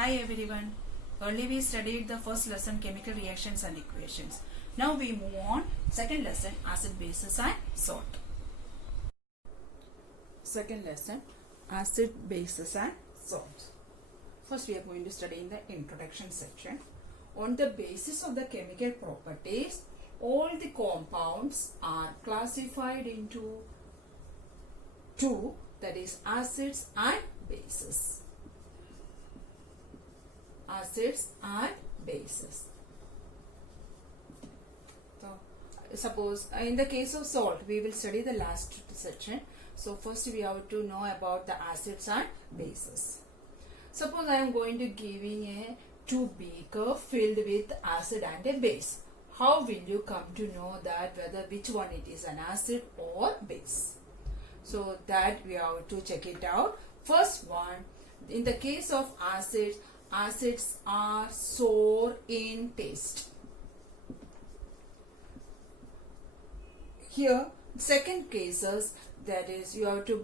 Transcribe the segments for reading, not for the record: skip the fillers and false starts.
Hi everyone. Earlier we studied the first lesson chemical reactions and equations. Now we move on second lesson acid bases and salt. Second lesson acid bases and salt. First we are going to study in the introduction section. On the basis of the chemical properties, all the compounds are classified into two, that is acids and bases. Acids and bases. So, suppose in the case of salt, we will study the last section. So, first we have to know about the acids and bases. Suppose I am going to giving a two beaker filled with acid and a base. How will you come to know that whether which one it is an acid or base? So, that we have to check it out. First one, in the case of acids, acids are sour in taste. Here, second cases, that is you have to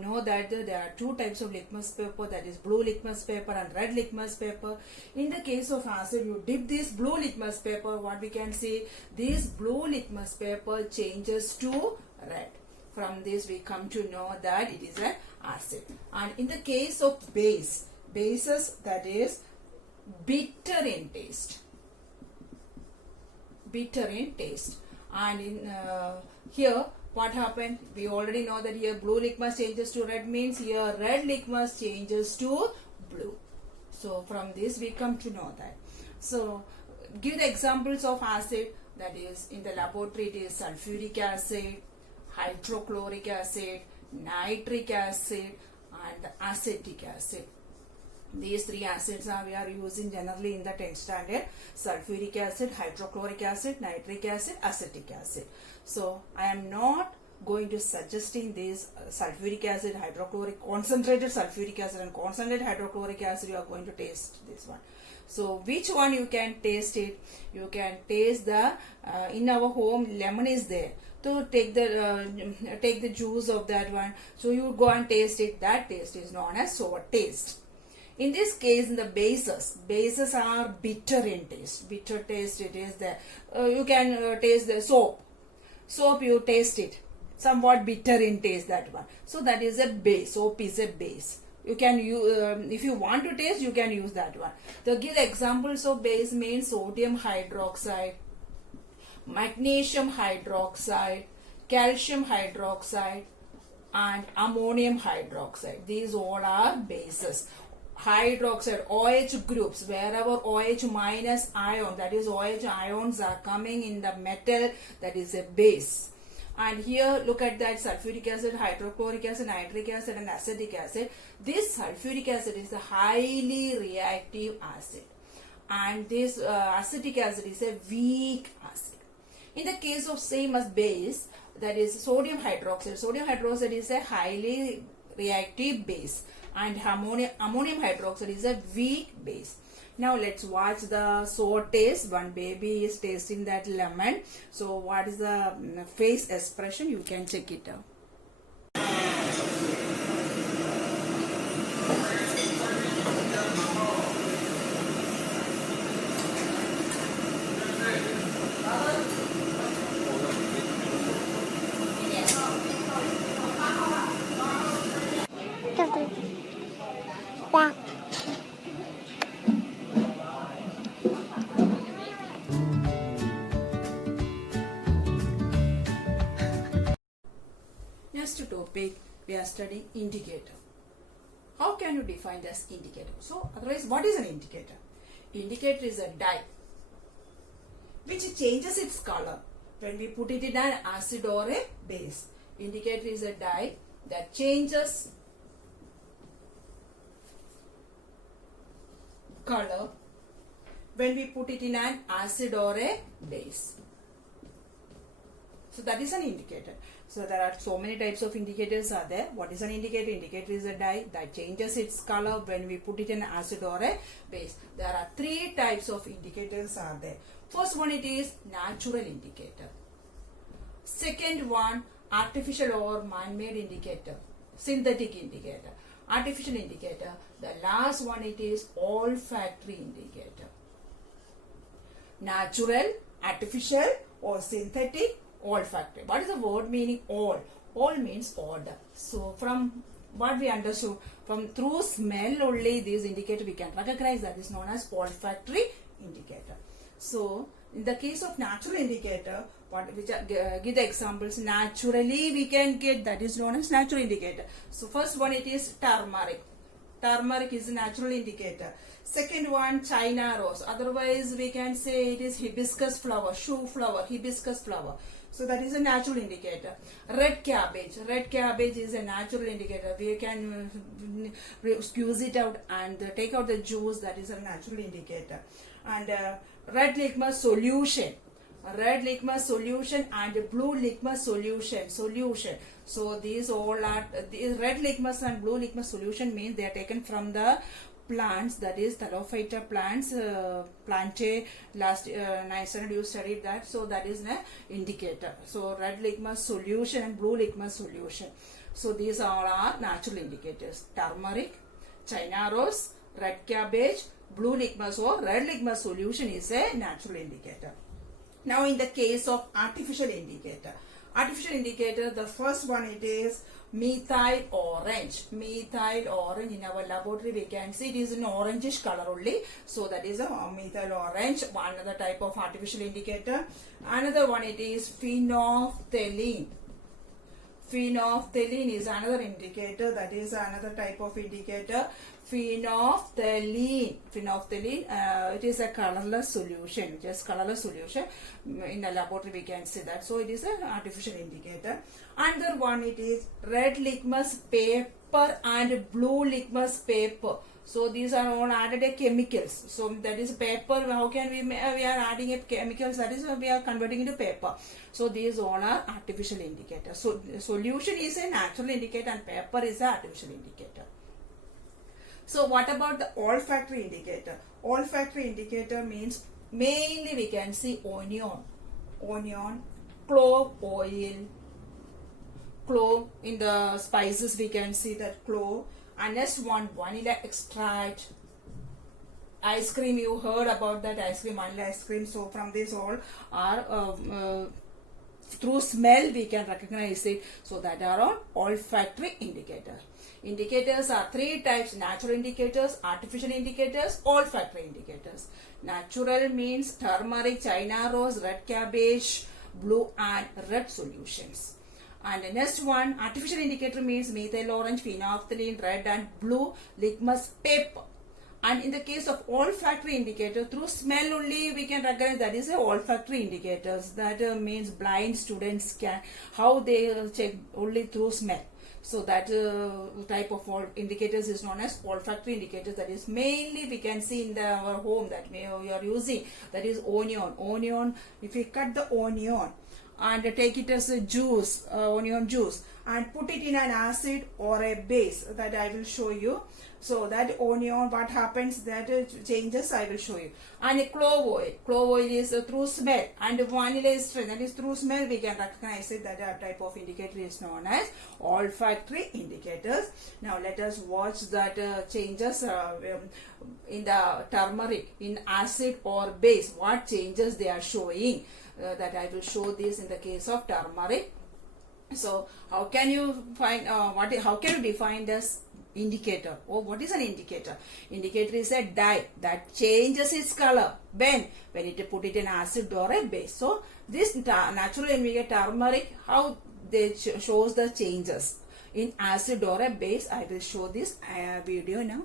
know that there are two types of litmus paper, that is blue litmus paper and red litmus paper. In the case of acid, you dip this blue litmus paper, what we can see, this blue litmus paper changes to red. From this we come to know that it is an acid. And in the case of bases, that is bitter in taste. Bitter in taste. And in here what happened? We already know that here blue litmus changes to red, means here red litmus changes to blue. So from this we come to know that. So give the examples of acid, that is in the laboratory it is sulfuric acid, hydrochloric acid, nitric acid and acetic acid. These three acids we are using generally in the 10th standard: sulfuric acid, hydrochloric acid, nitric acid, acetic acid. So I am not going to suggesting this sulfuric acid, hydrochloric, concentrated sulfuric acid and concentrated hydrochloric acid. You are going to taste this one. So which one you can taste it? You can taste the in our home lemon is there. So take the juice of that one. So you go and taste it. That taste is known as sour taste. In this case, in the bases are bitter in taste. Bitter taste it is there. You can taste the soap. Soap you taste it. Somewhat bitter in taste, that one. So that is a base. Soap is a base. You can use, if you want to taste, you can use that one. So give examples of base means sodium hydroxide, magnesium hydroxide, calcium hydroxide and ammonium hydroxide. These all are bases. Hydroxide, OH groups, wherever OH minus ion, that is OH ions are coming in the metal, that is a base. And here look at that sulfuric acid, hydrochloric acid, nitric acid and acetic acid. This sulfuric acid is a highly reactive acid and this acetic acid is a weak acid. In the case of same as base, that is sodium hydroxide. Sodium hydroxide is a highly reactive base and ammonium hydroxide is a weak base. Now let's watch the sour taste. One baby is tasting that lemon. So what is the face expression? You can check it out. Next topic, we are studying indicator. How can you define this indicator? So otherwise, what is an indicator? Indicator is a dye which changes its color when we put it in an acid or a base. Indicator is a dye that changes color when we put it in an acid or a base. So that is an indicator. So there are so many types of indicators are there. What is an indicator? Indicator is a dye that changes its color when we put it in acid or a base. There are three types of indicators are there. First one, it is natural indicator. Second one, artificial or man-made indicator, synthetic indicator. artificial indicator. The last one, it is olfactory indicator. Natural, artificial, or synthetic, olfactory. What is the word meaning all? All means odor. So from what we understood, from through smell only this indicator we can recognize, that is known as olfactory indicator. So in the case of natural indicator, give the examples. Naturally we can get, that is known as natural indicator. So first one, it is turmeric. Turmeric is a natural indicator. Second one, China rose. Otherwise we can say it is hibiscus flower, shoe flower, hibiscus flower. So that is a natural indicator. Red cabbage. Red cabbage is a natural indicator. We can squeeze it out and take out the juice. That is a natural indicator. And red litmus solution. Red litmus solution and blue litmus solution. So these all are, these red litmus and blue litmus solution means they are taken from the plants, that is Thallophyta plants. Plantae, last 9th standard you studied that. So that is an indicator. So red litmus solution and blue litmus solution. So these all are natural indicators. Turmeric, China rose, red cabbage, blue litmus or red litmus solution is a natural indicator. Now in the case of artificial indicator. Artificial indicator, the first one, it is methyl orange. Methyl orange, in our laboratory we can see it is an orangish color only. So that is a methyl orange, one other type of artificial indicator. Another one, it is phenolphthalein. Phenolphthalein is another indicator, that is another type of indicator. Phenolphthalein. It is a colorless solution, just colorless solution. In the laboratory we can see that. So it is an artificial indicator. Another one, it is red litmus paper and blue litmus paper. So these are all added chemicals. So that is paper. How can we are adding a chemicals, that is we are converting into paper. So these all are artificial indicators. So solution is a natural indicator and paper is an artificial indicator. So what about the olfactory indicator? Olfactory indicator means mainly we can see onion, clove oil, clove. In the spices we can see that clove. And next one, vanilla extract. Ice cream, you heard about that ice cream, vanilla ice cream. So from this all are through smell we can recognize it. So that are all olfactory indicators. Indicators are three types: natural indicators, artificial indicators, olfactory indicators. Natural means turmeric, China rose, red cabbage, blue and red solutions. And the next one, artificial indicator means methyl orange, phenolphthalein, red and blue litmus paper. And in the case of olfactory indicator, through smell only we can recognize, that is a olfactory indicators. That means blind students can, how they check only through smell. So that type of indicators is known as olfactory indicators. That is mainly we can see in our home that we are using. That is onion. If we cut the onion and take it as a juice, onion juice, and put it in an acid or a base, that I will show you. So that onion, what happens, that changes, I will show you. And a clove oil is through smell, and vanilla is, that is through smell we can recognize it. That type of indicator is known as olfactory indicators. Now let us watch that changes in the turmeric, in acid or base, what changes they are showing. That I will show this in the case of turmeric. So how can you find how can you define this indicator? Or what is an indicator? Indicator is a dye that changes its color when it put it in acid or a base. So this natural indicator turmeric, how they shows the changes in acid or a base. I will show this video now.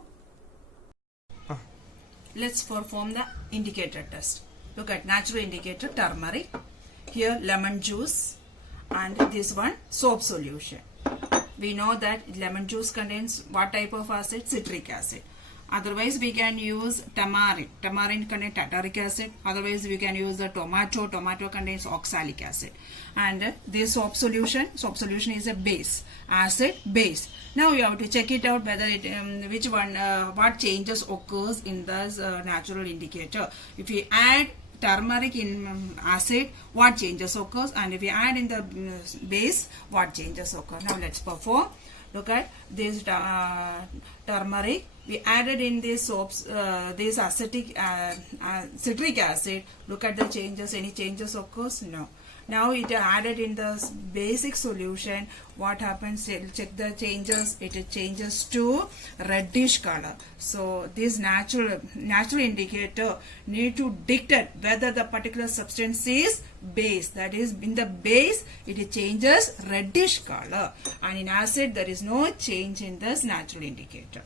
Let's perform the indicator test. Look at natural indicator turmeric. Here lemon juice and this one soap solution. We know that lemon juice contains what type of acid? Citric acid. Otherwise we can use tamarind. Tamarind contains tartaric acid. Otherwise we can use the tomato. Tomato contains oxalic acid. And this soap solution is a base. Acid, base. Now you have to check it out whether it which one what changes occurs in this natural indicator. If we add turmeric in acid, what changes occurs, and if we add in the base, what changes occur. Now let's perform. Look at this turmeric. We added in this soaps, this citric acid. Look at the changes. Any changes occurs? No. Now it added in the basic solution. What happens? Check the changes. It changes to reddish color. So this natural indicator need to dictate whether the particular substance is base. That is, in the base it changes reddish color, and in acid there is no change in this natural indicator.